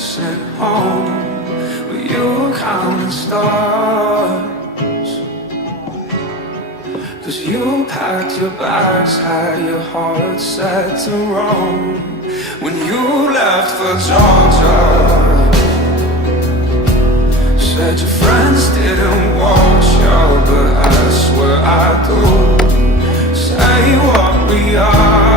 sent home, but you were counting stars. 'Cause you packed your bags, had your heart set to roam. When you left for Georgia, said your friends didn't watch you, but I swear I do. Say what we are.